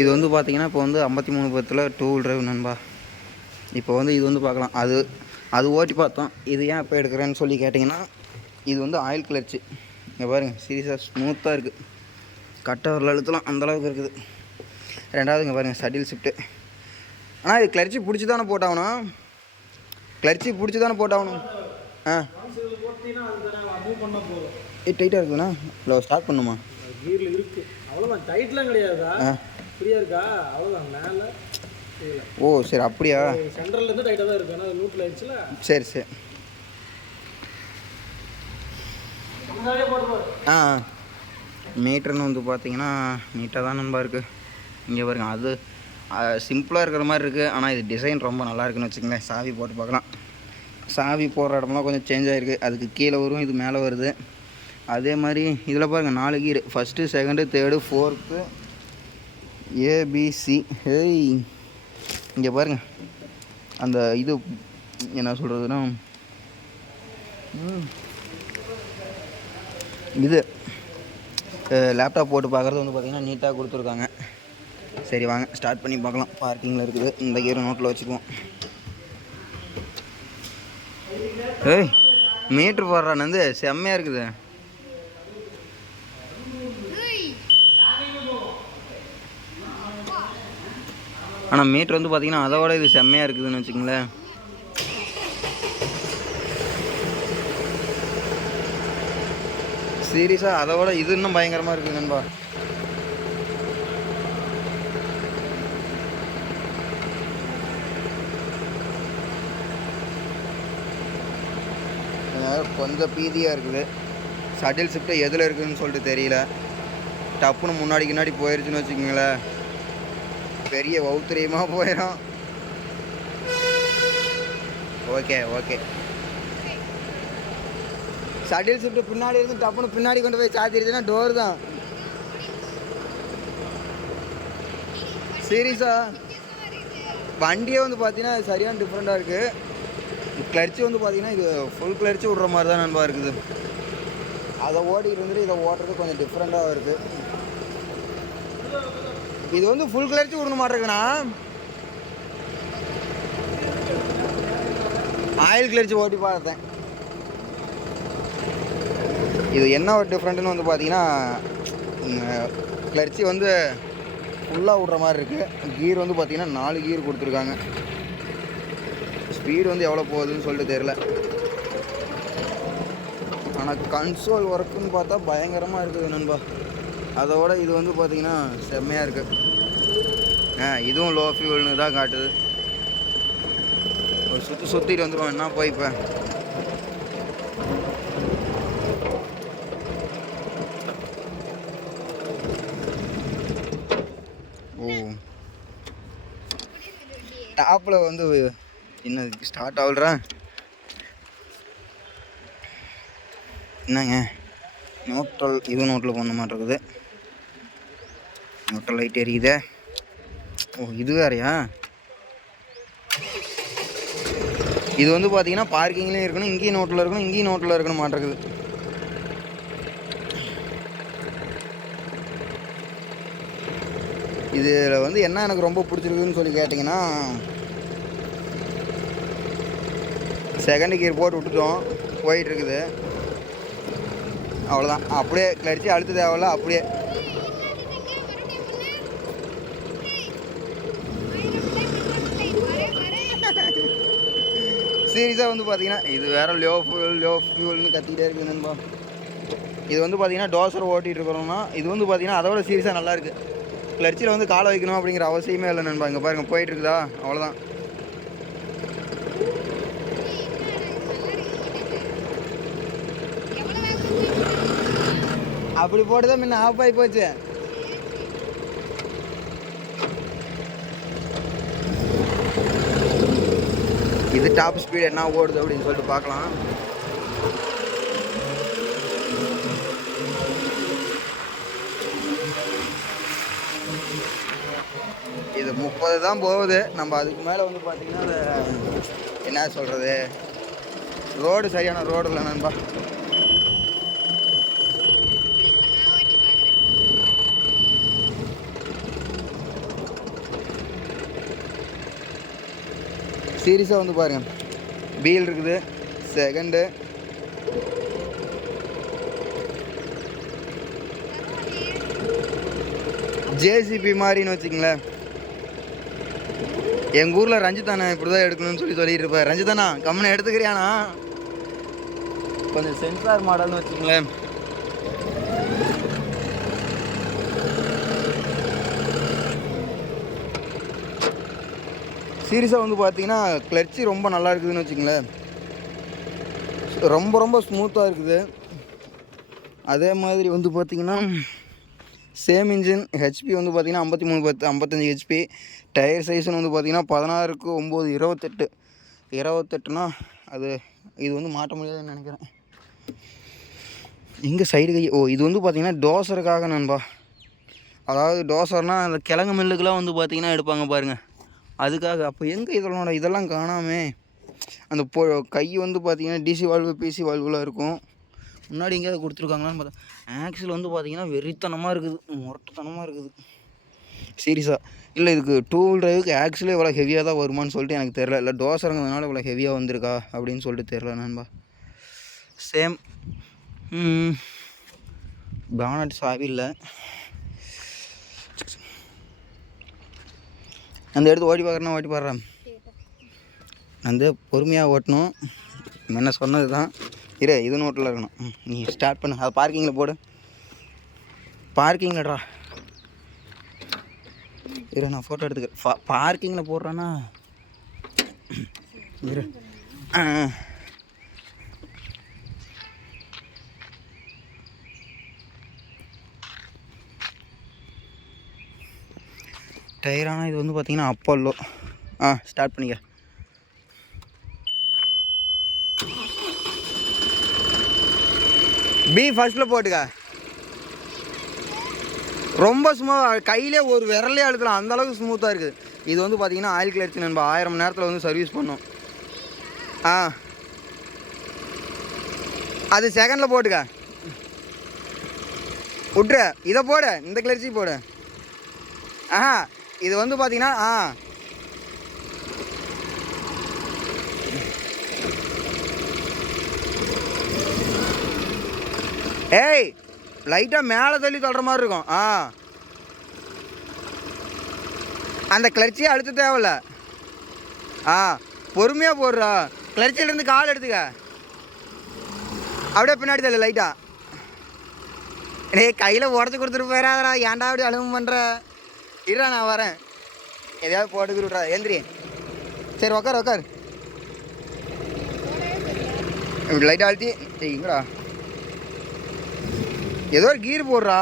இது வந்து பார்த்தீங்கன்னா இப்போ வந்து ஐம்பத்தி மூணு பத்தில் டூ டிரைவ் நண்பா. இப்போ வந்து இது வந்து பார்க்கலாம் அது அது ஓட்டி பார்த்தோம். இது ஏன் இப்போ எடுக்கிறேன்னு சொல்லி கேட்டிங்கன்னா இது வந்து ஆயில் கிளர்ச்சி இங்கே பாருங்கள் சீரியஸாக ஸ்மூத்தாக இருக்குது கட்டை வரல அழுத்தலாம். அந்தளவுக்கு இருக்குது. ரெண்டாவது இங்கே பாருங்கள் சட்டில் ஷிஃப்ட்டு ஆனால் இது கிளர்ச்சி பிடிச்சி தானே போட்டாகணும் கிளர்ச்சி பிடிச்சி தானே போட்டாகணும் ஆ டைட்டாக இருக்குதுண்ணா. இல்லை ஸ்டார்ட் பண்ணுமா? அவ்வளோதான் டைட்லாம் கிடையாதா? ஆ. ஃப்ரீயாக இருக்கா? அவ்வளோதான் மேலே கீழே. ஓ சரி அப்படியா? சென்ட்ரல்ல இருந்து டைட்டாக தான் இருக்கு. ஆனால் அது நூட்டில் ஆயிடுச்சுல சரி. சரி ஆ மீட்டர்னு வந்து பார்த்தீங்கன்னா நீட்டாக தான் நண்பா இருக்குது இங்கே பாருங்க அது சிம்பிளாக இருக்கிற மாதிரி இருக்குது ஆனால் இது டிசைன் ரொம்ப நல்லா இருக்குன்னு வச்சுக்கோங்களேன். சாவி போட்டு பார்க்கலாம். சாவி போடுற இடம்லாம் கொஞ்சம் சேஞ்ச் ஆகிருக்கு அதுக்கு கீழே வரும் இது மேலே வருது. அதே மாதிரி இதில் பாருங்கள் நாலு gear first second third fourth ABC hey இங்கே பாருங்கள் அந்த இது என்ன சொல்கிறதுனா இது லேப்டாப் போட்டு பார்க்குறது வந்து பார்த்திங்கன்னா நீட்டாக கொடுத்துருக்காங்க. சரி வாங்க ஸ்டார்ட் பண்ணி பார்க்கலாம். பார்க்கிங்கில் இருக்குது. இந்த கீரை நோட்டில் வச்சுக்குவோம். ஏய் மீட்ரு போடுறான்னு வந்து செம்மையாக இருக்குது. ஆனால் மீட்ரு வந்து பார்த்திங்கன்னா அதை விட இது செம்மையாக இருக்குதுன்னு வச்சுக்கோங்களேன். சீரியஸாக அதை விட இது இன்னும் பயங்கரமாக இருக்குது நண்பா. கொஞ்சம் பீதியாக இருக்குது. சட்டில் ஷிஃப்ட்டு எதில் இருக்குதுன்னு சொல்லிட்டு தெரியல. டப்புன்னு முன்னாடி முன்னாடி போயிடுச்சுன்னு வச்சுக்கோங்களேன். பெரிய வௌத்திரியமாக போயிடும் ஓகே ஓகே. சட்டில் ஷிஃப்ட் பின்னாடி இருந்து டப்புன்னு பின்னாடி கொண்டு போய் சாத்திடுதுன்னா டோர் தான். சீரியஸா? வண்டியே வந்து பார்த்தீங்கன்னா அது சரியான டிஃப்ரெண்ட்டாக இருக்குது கிளர்ச்சி வந்து பார்த்தீங்கன்னா இது ஃபுல் கிளர்ச்சி விட்ற மாதிரி தான் நண்பா இருக்குது. அதை ஓடிட்டு இருந்துட்டு இதை ஓட்டுறது கொஞ்சம் டிஃப்ரெண்ட்டாக இருக்குது இது வந்து ஃபுல் கிளர்ச்சி விடணும் மாட்டிருக்குண்ணா ஆயில் கிளர்ச்சி ஓட்டி பார்த்தேன். இது என்ன ஒரு டிஃப்ரெண்ட்டுன்னு வந்து பார்த்தீங்கன்னா கிளர்ச்சி வந்து ஃபுல்லாக விட்ற மாதிரி இருக்குது கீர் வந்து பார்த்தீங்கன்னா நாலு கீர் கொடுத்துருக்காங்க. ஸ்பீடு வந்து எவ்வளோ போகுதுன்னு சொல்லிட்டு தெரில ஆனால் கன்சோல் ஒர்க்குன்னு பார்த்தா பயங்கரமாக இருக்குது நண்பா. அதோட இது வந்து பார்த்தீங்கன்னா செம்மையாக இருக்குது ஆ இதுவும் லோ ஃபியூல்னு தான் காட்டுது. ஒரு சுற்றி சுற்றிட்டு வந்துடுவோம் என்ன போய் இப்போ? ஓ. டாப்பில் வந்து என்ன ஸ்டார்ட் ஆகுறா என்னங்க? நோட்டல் இது நோட்டில் பண்ண மாட்டேங்குது நோட்டல் லைட் எரியுதே. ஓ இது வேறையா? இது வந்து பார்த்தீங்கன்னா பார்க்கிங்லேயும் இருக்கணும் இங்கேயும் நோட்டில் இருக்கணும் இங்கேயும் நோட்டில் இருக்கணும் மாட்டேங்குது இதில் வந்து என்ன எனக்கு ரொம்ப பிடிச்சிருக்குன்னு சொல்லி கேட்டிங்கன்னா செகண்ட் கியர் போட்டு விட்டுட்டோம் போயிட்டுருக்குது அவ்வளோதான் அப்படியே கிளரிச்சு அழுத்து தேவையில்ல அப்படியே. சீரியஸாக வந்து பார்த்தீங்கன்னா இது வேறு லோ ஃபியூல் லோ ஃபியூல்னு கத்திக்கிட்டே இருக்குது நண்பா. இது வந்து பார்த்தீங்கன்னா டோசர் ஓட்டிகிட்டு இருக்கிறோம்னா இது வந்து பார்த்தீங்கன்னா அதோட சீரியஸாக நல்லாயிருக்கு கிளர்ச்சியில் வந்து காலை வைக்கணும் அப்படிங்கிற அவசியமே இல்லை நண்பா. இங்கே பாருங்க போயிட்டு இருக்குதா? அவ்வளோதான் அப்படி போட்டு தான் முன்ன ஆஃப் ஆகி போச்சு. இது டாப் ஸ்பீடு என்ன ஓடுது அப்படின்னு சொல்லிட்டு பார்க்கலாம். இது முப்பது தான் போகுது. நம்ம அதுக்கு மேலே வந்து பார்த்தீங்கன்னா அது என்ன சொல்கிறது ரோடு சரியான ரோடு இல்லை நண்பா. சீரியஸாக வந்து பாருங்கள் வீல் இருக்குது. செகண்டு ஜேசிபி மாதிரின்னு வச்சுங்களேன் எங்கள் ஊரில் ரஞ்சிதானா இப்படி தான் எடுக்கணும்னு சொல்லி சொல்லிட்டு இருப்பார். ரஞ்சிதானா கம்மனை எடுத்துக்கிறியானா கொஞ்சம் சென்சார் மாடல்னு வச்சுங்களேன் சீரியஸாக வந்து பார்த்தீங்கன்னா கிளர்ச்சி ரொம்ப நல்லா இருக்குதுன்னு வச்சுங்களேன் ரொம்ப ரொம்ப ஸ்மூத்தாக இருக்குது. அதே மாதிரி வந்து பார்த்திங்கன்னா சேம் இன்ஜின் ஹெச்பி வந்து பார்த்திங்கன்னா ஐம்பத்தி மூணு பத்து ஐம்பத்தஞ்சு ஹெச்பி டயர் சைஸ்னு வந்து பார்த்திங்கன்னா பதினாறுக்கு ஒம்பது இருபத்தெட்டு. இருபத்தெட்டுனா அது இது வந்து மாட்ட முடியாதுன்னு நினைக்கிறேன். எங்கே சைடு கை ஓ இது வந்து பார்த்திங்கன்னா டோசருக்காக நண்பா. அதாவது டோசர்னால் அந்த கிழங்கு மில்லுக்கெலாம் வந்து பார்த்திங்கன்னா எடுப்பாங்க பாருங்கள் அதுக்காக அப்போ எங்கே இதனோட இதெல்லாம் காணாமே. அந்த பொ கை வந்து பார்த்திங்கன்னா டிசி வால்வு பிசி வால்வுலாம் இருக்கும். முன்னாடி எங்கேயாவது கொடுத்துருக்காங்களான்னு பார்த்தா ஆக்சில் வந்து பார்த்திங்கன்னா வெறித்தனமாக இருக்குது. முரட்டுத்தனமாக இருக்குது. சீரியஸாக இல்லை இதுக்கு டூ வீல் டிரைவுக்கு ஆக்சுவலி இவ்வளோ ஹெவியாக தான் வருமான்னு சொல்லிட்டு எனக்கு தெரில இல்லை டோசருங்கிறதுனால இவ்வளோ ஹெவியாக வந்திருக்கா அப்படின்னு சொல்லிட்டு தெரில நண்பா. சேம் பேனட் சாவி இல்லை. அந்த எடுத்து ஓடி பார்க்குறேன்னா ஓடி பாடுறேன் வந்து பொறுமையாக ஓட்டணும். முன்ன சொன்னது தான். இரு இது நோட்டில் இருக்கணும். நீ ஸ்டார்ட் பண்ணு. அதை பார்க்கிங்கில் போடு. பார்க்கிங்லடா இரு நான் ஃபோட்டோ எடுத்துக்கிறேன். பார்க்கிங்கில் போடுறேன்னா இரு. ஆ இது வந்து பார்த்தீங்கன்னா அப்பல்லோ. ஆ ஸ்டார்ட் பண்ணிக்க. பி ஃபஸ்ட்டில் போட்டுக்க. ரொம்ப ஸ்மூத் கையிலே ஒரு விரலே அழுத்தலாம் அந்தளவுக்கு ஸ்மூத்தாக இருக்குது. இது வந்து பார்த்தீங்கன்னா ஆயில் கிளர்ச்சி நண்பா ஆயிரம் மணி நேரத்தில் வந்து சர்வீஸ் பண்ணும். ஆ. அது செகண்டில் போட்டுக்க. விட்ரு இதை போடு. இந்த கிளர்ச்சி போடு. ஆஹா. இது வந்து பார்த்தீங்கன்னா ஆ. ஏய் லைட்டாக மேலே தள்ளி தள்ளுற மாதிரி இருக்கும் ஆ. அந்த கிளர்ச்சியை அழுத்த தேவையில்ல. ஆ பொறுமையாக போடுறா. கிளர்ச்சியிலேருந்து கால் எடுத்துக்க. அப்படியே பின்னாடி தள்ளு லைட்டாக டேய் கையில் உடச்சி கொடுத்துட்டு போயிடாதடா ஏன்டா அப்படி அலுவம் பண்ணுற இருடா நான் வரேன். எதையாவது போட்டுக்கிட்டு விட்றா எந்திரி சரி உக்கார் உக்கார். இப்படி லைட்டாக அழுத்தி சரிங்களா ஏதோ ஒரு கீர் போடுறா.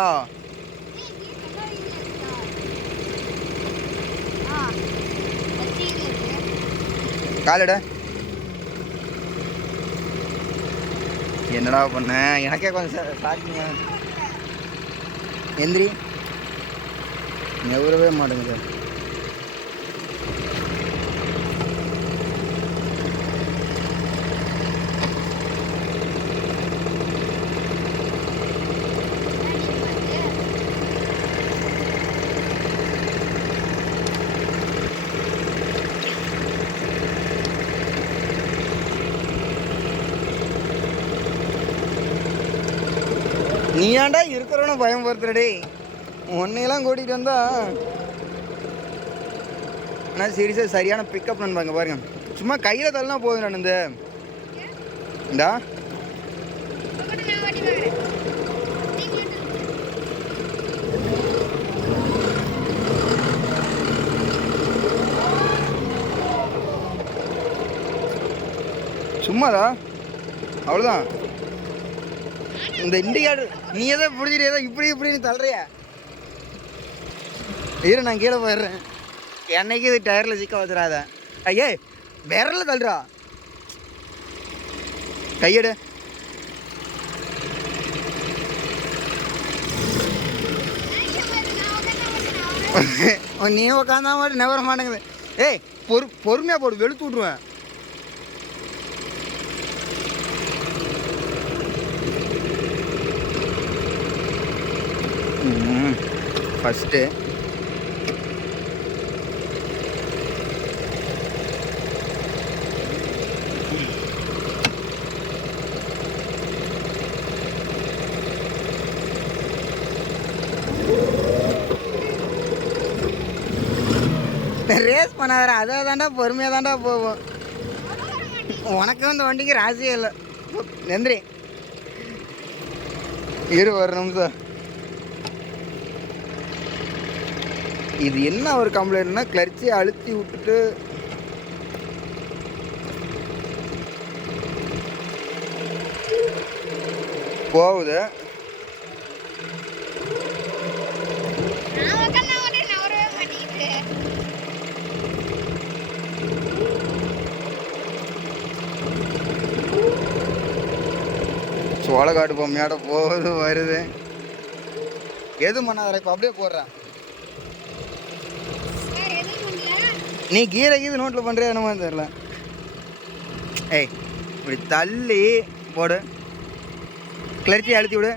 காலட என்னடா பண்ண? எனக்கே கொஞ்சம் ஷாக்கிங்க எந்திரி நெவரவே மாட்டேங்குது. நீ ஏன்டா இருக்கிறவன பயம் பொறுத்துறடே உன்னையெல்லாம் கூட்டிகிட்டு வந்தா ஆனால் சீரியஸாக சரியான பிக்கப் நண்பாங்க பாருங்க சும்மா கையில் தள்ளனா போதும் நான் இந்த. இந்தா சும்மாதா அவ்வளோதான் இந்த இண்டிகேட்டர் நீ எதை பிடிச்சிட்டு ஏதோ இப்படி இப்படின்னு தள்ளுறியா? இரு நான் கீழே போயிடுறேன். என்னைக்கு இது டயரில் சிக்க வச்சிடாத. ஐயே விரல தள்ளுறா கையெடு. நீ உட்காந்தா மட்டும் நவர மாட்டேங்குது. ஏய் பொறு பொறுமையாக போடு வெளுத்து விட்ருவேன் ஃபஸ்ட்டு ரேஸ் பண்ணாதடா அதை தாண்டா பொறுமையாக தாண்டா போவோம். உனக்கு இந்த வண்டிக்கு ராசியே இல்லை. நன்றி. இரு ஒரு நிமிஷம். இது என்ன ஒரு கம்ப்ளைண்ட்னா கிளர்ச்சி அழுத்தி விட்டுட்டு போகுது நான் உட்காந்தா உடனே நவரவே மாட்டேங்குது சோளக்காட்டு பொம்மையாட போகுது வருது. எது பண்ணாதடா இப்போ அப்படியே போடுறேன் நீ கீரை கீது நோட்டில் பண்ணுறியா என்னமோ தெரில ஏய் இப்படி தள்ளி போடு. கிளர்ச்சி அழுத்தி விடு.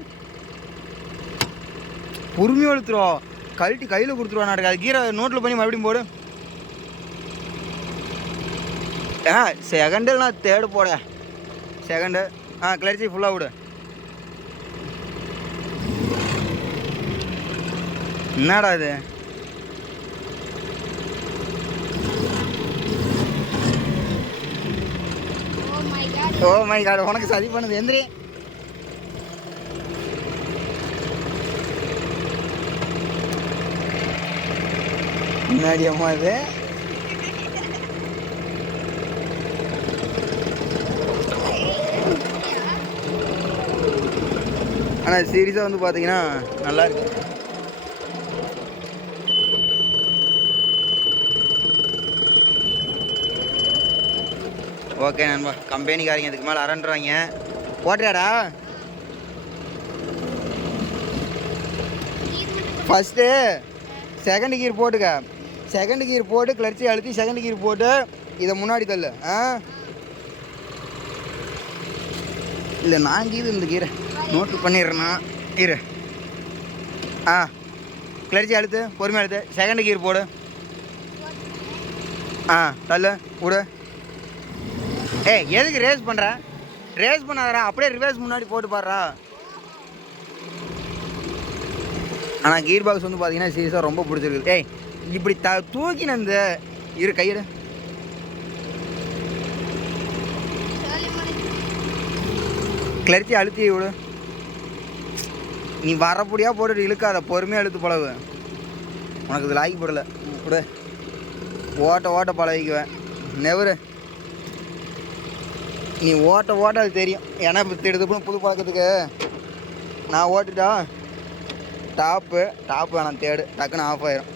பொறுமையாக அழுத்துருவோம் கழட்டி கையில் கொடுத்துருவா நாட்டுக்கு. அது கீரை நோட்டில் பண்ணி மறுபடியும் போடு. ஆ செகண்டில் நான் தேர்டு போட செகண்டு ஆ கிளர்ச்சி ஃபுல்லாக விடு. என்னடா இது? ஓ மை காட் உனக்கு சதி பண்ணுது. எந்திரி. முன்னாடி அம்மா இது? ஆனால் சீரியஸாக வந்து பார்த்தீங்கன்னா நல்லா இருக்கு. ஓகே நண்பா. கம்பெனிக்காரங்க இதுக்கு மேலே அரண்டுறாங்க போட்டுறாடா ஃபஸ்ட்டு செகண்ட் கீர் போட்டுக்க. செகண்ட் கீர் போட்டு கிளர்ச்சி அழுத்தி செகண்ட் கீர் போட்டு இதை முன்னாடி தள்ளு. ஆ? இல்லை நான் கீது இந்த கீரை நோட்டு பண்ணிடுறேன்னா கீரை ஆ கிளர்ச்சி அழுத்து பொறுமையாக அழுத்து செகண்ட் கீர் போடு. ஆ தள்ளு விடு. ஏய் எதுக்கு ரேஸ் பண்ணுற ரேஸ் பண்ணாதரா அப்படியே ரிவர்ஸ் முன்னாடி போட்டு பாடுறா ஆனால் கீர் பாக்ஸ் வந்து பார்த்தீங்கன்னா சீரியஸாக ரொம்ப பிடிச்சிருக்கு ஏய் இப்படி த தூக்கின இந்த இரு கையிட. கிளர்ச்சி அழுத்தி விடு. நீ வரப்படியாக போட்டு இழுக்காத பொறுமையாக இழுத்து பழகு. உனக்கு இது லாய்க்கு போடல. விடு. ஓட்ட ஓட்ட பழகிக்குவேன். நெவரு. நீ ஓட்ட ஓட்ட அது தெரியும். ஏன்னா இப்போ திடுதுப்புன்னு புது பழக்கத்துக்கு. நான் ஓட்டுட்டா? டாப்பு டாப் வேணாம் தேடு டக்குன்னு ஆஃப் ஆயிரும்.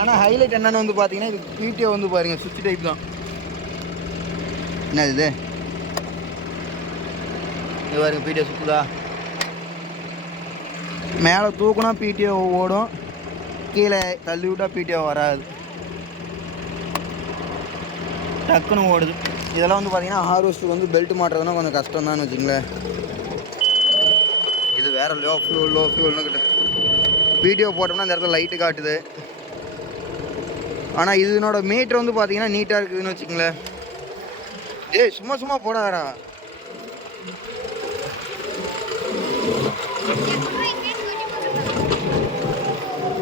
ஆனால் ஹைலைட் என்னன்னு வந்து பார்த்தீங்கன்னா இது பிடிஓ வந்து பாருங்கள் சுவிட்ச் டைப் தான். என்ன இது? இது பாருங்க பிடிஓ சுற்றுதா மேலே தூக்குனா பிடிஓ ஓடும். கீழே தள்ளி விட்டால் பிடிஓ வராது. டக்குன்னு ஓடுது. இதெல்லாம் வந்து பார்த்தீங்கன்னா ஹார்வெஸ்ட்டுக்கு வந்து பெல்ட் மாட்டுறதுனா கொஞ்சம் கஷ்டம் தான் வச்சுங்களேன் இது வேற லோ ஃபியூல் லோ ஃபியூல்னு கிட்ட. வீடியோ போட்டோம்னா அந்த இடத்துல லைட்டு காட்டுது. ஆனால் இதனோட மீட்டர் வந்து பார்த்தீங்கன்னா நீட்டாக இருக்குதுன்னு வச்சுங்களேன் ஏய் சும்மா சும்மா போடாதடா.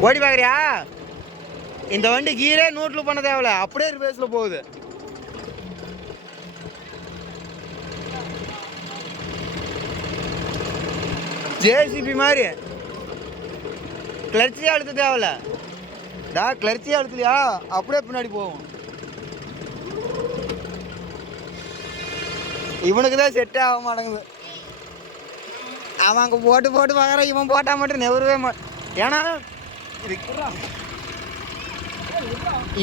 ஓடி பார்க்குறியா இந்த வண்டி கீரே நூற்றில் பண்ண தேவையில்ல. அப்படியே பேஸில் போகுது. ஜேசிபி மாதிரி. கிளர்ச்சியாக அழுத்த தேவையில்ல. டா கிளர்ச்சியாக அழுத்தலையா? அப்படியே பின்னாடி போகும். இவனுக்கு தான் செட்டே ஆக மாட்டேங்குது. அவன் அங்கே போட்டு போட்டு பார்க்குறான் இவன் போட்டால் மட்டும் நெவருவே மா ஏன்னா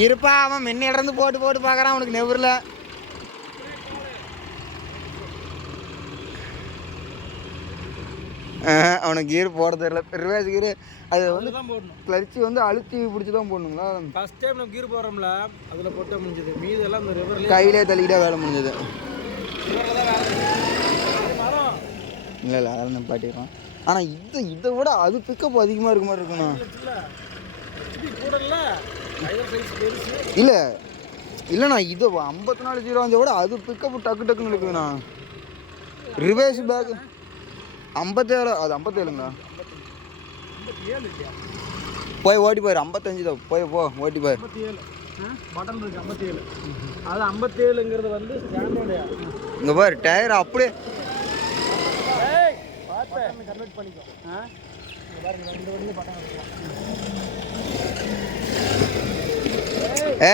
இருப்பா அவன் முன்ன இறந்து போட்டு போட்டு பார்க்குறான் அவனுக்கு நெவரில் அவனுக்கு கீர் போட தெரியல. ரிவேஸ் கீர் அது வந்து கிளர்ச்சி வந்து அழுத்தி பிடிச்சி தான் போடணுங்களா? ஃபர்ஸ்ட் டைம் நம்ம கீர் போடுறோம்ல அதில் போட்டால் முடிஞ்சது. மீதி எல்லாம் இந்த ரிவர்லேயே கையிலே தள்ளிக்கிட்டே வேலை முடிஞ்சது. ரிவரில் இல்லை இல்லை அதெல்லாம் நிப்பாட்டிடுறோம் ஆனால் இது இதை விட அது பிக்கப் அதிகமாக இருக்க மாதிரி இருக்கணும் இல்லை இல்லைண்ணா இது ஐம்பத்தி நாலு ஜீரோ அஞ்சை விட அது பிக்கப் டக்கு டக்குன்னு இருக்குதுண்ணா. ரிவேர்ஸ் பேக் ஐம்பத்தேழு அது ஐம்பத்தேழுங்களா? போய் ஓட்டி போயிரு ஐம்பத்தஞ்சு தான். போய் போ ஓட்டி போயிரு ஐம்பத்தேழு பட்டன் இருக்கு அது ஐம்பத்தேழுங்கிறது வந்து இங்கே பாரு டயர் அப்படியே பட்டன் கன்வெர்ட் பண்ணிக்கோ ஆ பாருங்க ரெண்டு பட்டன்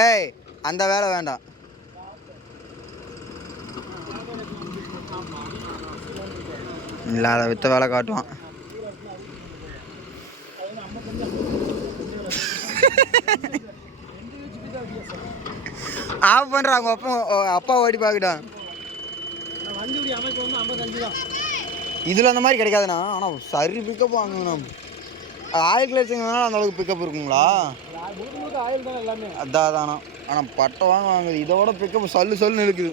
ஏய் அந்த வேலை வேண்டாம். இல்லாத விற்ற வேலை காட்டுவான். ஆஃப் பண்ணுறாங்க அப்பா அப்பா ஓடி பார்க்கிட்டான் வண்டி அமைப்பு வந்து ஐம்பத்தஞ்சு தான். இதில் அந்த மாதிரி கிடைக்காதுண்ணா. ஆனால் சரி பிக்கப் வாங்கணும். ஆயில் கிளச்சுங்கனால அந்த அளவுக்கு பிக்கப் இருக்குங்களா? முழுக்க முழுக்க ஆயில் தான் எல்லாமே அதான் அதானா. ஆனால் பட்டை வாங்க வாங்குது இதோட பிக்கப் சல்லு சல்லுன்னு இருக்குது.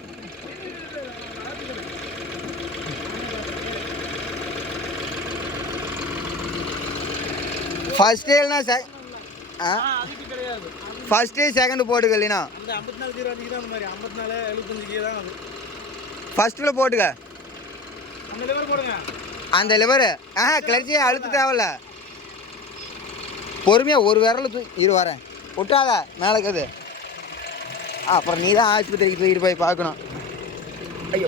ஃபர்ஸ்ட் டேல்னா செ ஆ? அதுக்கு கிடையாது. ஃபர்ஸ்ட் டே செகண்ட் போட்டுக்க இல்லைனா ஃபர்ஸ்ட்டில் போட்டுக்க. அந்த லிவர் போடுங்க. அந்த லிவரு ஆஹா கிளர்ச்சியே அழுத்த தேவையில்ல. பொறுமையாக ஒரு விரல் தூ இரு வரேன். விட்டாத மேலே கது அப்புறம் நீ தான் ஆஸ்பத்திரிக்கு தூக்கிட்டு போய் பார்க்கணும். ஐயோ.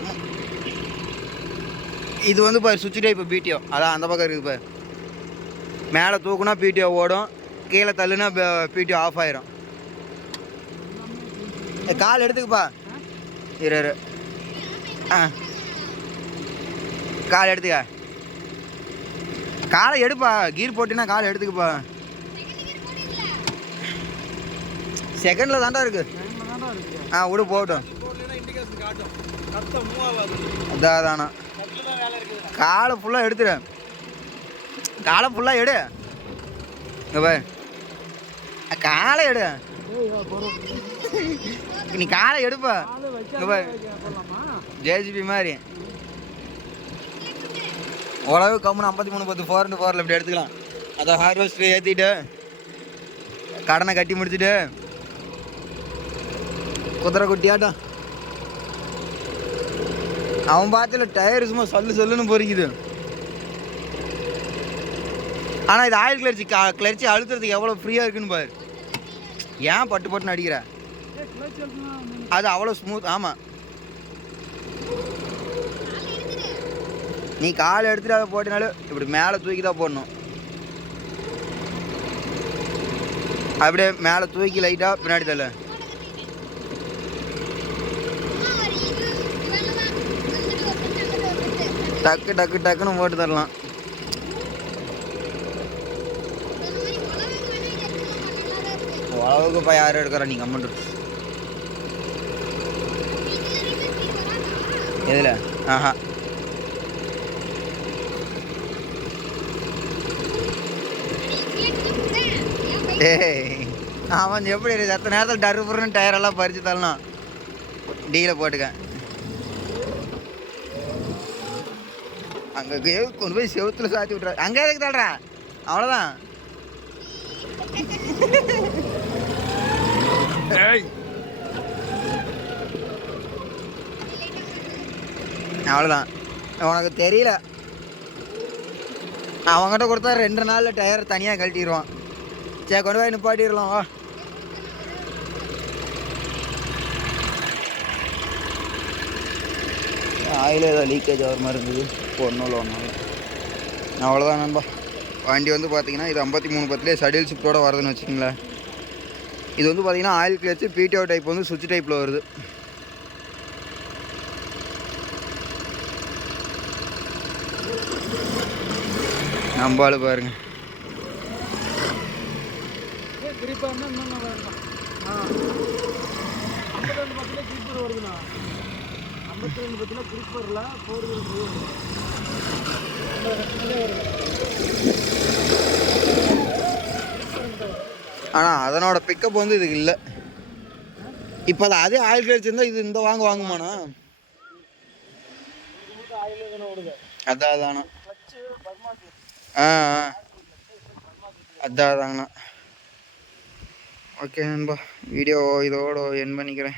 இது வந்து இப்போ சுவிட்ச் டைப் பிடிஓ அதான் அந்த பக்கம் இருக்குது இப்போ மேலே தூக்குனா பிடிஓ ஓடும். கீழே தள்ளுனா பிடிஓ ஆஃப் ஆயிரும். கால் எடுத்துக்குப்பா. இரு. ஆ. கால் எடுத்துக்க. காலை எடுப்பா. கீர் போட்டினா காலை எடுத்துக்கப்பா. செகண்டில் தாண்டா இருக்கு. ஆ விடு போகட்டும். அதான் தான் காலை ஃபுல்லாக எடுத்துரு. காலை ஃபுல்லாக எடு. அ, காலை எடு. நீ காலை எடுப்பா. போடலாமா ஜேசிபி மாதிரி. உழவு கம்முன்னு ஐம்பத்தி மூணு பத்து ஃபோர் இன்ட்டு ஃபோரில் இப்படி எடுத்துக்கலாம். அதை ஹார்வெஸ்டர் ஏற்றிட்டு கடனை கட்டி முடிச்சுட்டு குதிரை குட்டியாட்டம். அவன் பார்த்துல டயர் சும்மா சொல்லு சொல்லுன்னு பொறிக்குது. ஆனால் இது ஆயில் கிளர்ச்சி கிளர்ச்சி அழுத்துறதுக்கு எவ்வளோ ஃப்ரீயாக இருக்குன்னு பாரு. ஏன் பட்டு பட்டுன்னு அடிக்கிற? அது அவ்வளோ ஸ்மூத் ஆமாம் நீ கால் எடுத்துட்டு அதை போட்டினாலும் இப்படி மேலே தூக்கி தான் போடணும். அப்படியே மேலே தூக்கி லைட்டாக பின்னாடி தள்ள. டக்கு டக்கு டக்குன்னு போட்டு தரலாம். உழவுக்கு இப்போ யாரும் எடுக்கிறா? நீ கம்மண்டு எதில்? ஆஹா. ஏய் அவன் எப்படி இருக்கு? சத்த நேரத்தில் டருப்புறன்னு டயரெல்லாம் பறிச்சு தரலாம் டீல போட்டுக்க. அங்கே கொண்டு போய் செவுத்துல சாத்தி விட்ற அங்கே எதுக்கு தள்ளுற? அவ்வளோதான் ஏய். அவ்வளோதான் உனக்கு தெரியல. அவங்ககிட்ட கொடுத்தா ரெண்டு நாளில் டயர் தனியாக கழட்டிடுவான் சரி கொண்டு போய் நிப்பாட்டிடலாம் வா. ஆயில் ஏதோ லீக்கேஜ் ஆகிற மாதிரி இருந்தது. ஒன்றும் இல்லை ஒன்றும் அவ்வளோதான் நண்பா. வண்டி வந்து பார்த்தீங்கன்னா இது ஐம்பத்தி மூணு பத்துலேயே சடில் ஷிஃப்ட்டோட வருதுன்னு வச்சுக்கோங்களேன். இது வந்து பார்த்தீங்கன்னா ஆயில் கிளச்சு பிடிஓ டைப் வந்து சுவிட்ச் டைப்பில் வருது. நம்பாலு பாருங்கள் கிரிப்பாக இருந்தால் இன்னும் நல்லா இருக்கும். ஆ. ஐம்பத்தி ரெண்டு பத்தில் கிரிப்பர் வருதுண்ணா ஐம்பத்தி ரெண்டு பத்தில் கிரிப்பரில் ஃபோர் வீல் ஆனால் அதனோட பிக்கப் வந்து இதுக்கு இல்லை. இப்போ அது அதே ஆயில் கழிச்சிருந்தா இது இந்த வாங்க வாங்குமாண்ணா? அதான் அதாண்ணா ஆ. அதான் அதாங்கண்ணா ஓகே நண்பா. வீடியோ இதோட என் பண்ணிக்கிறேன்.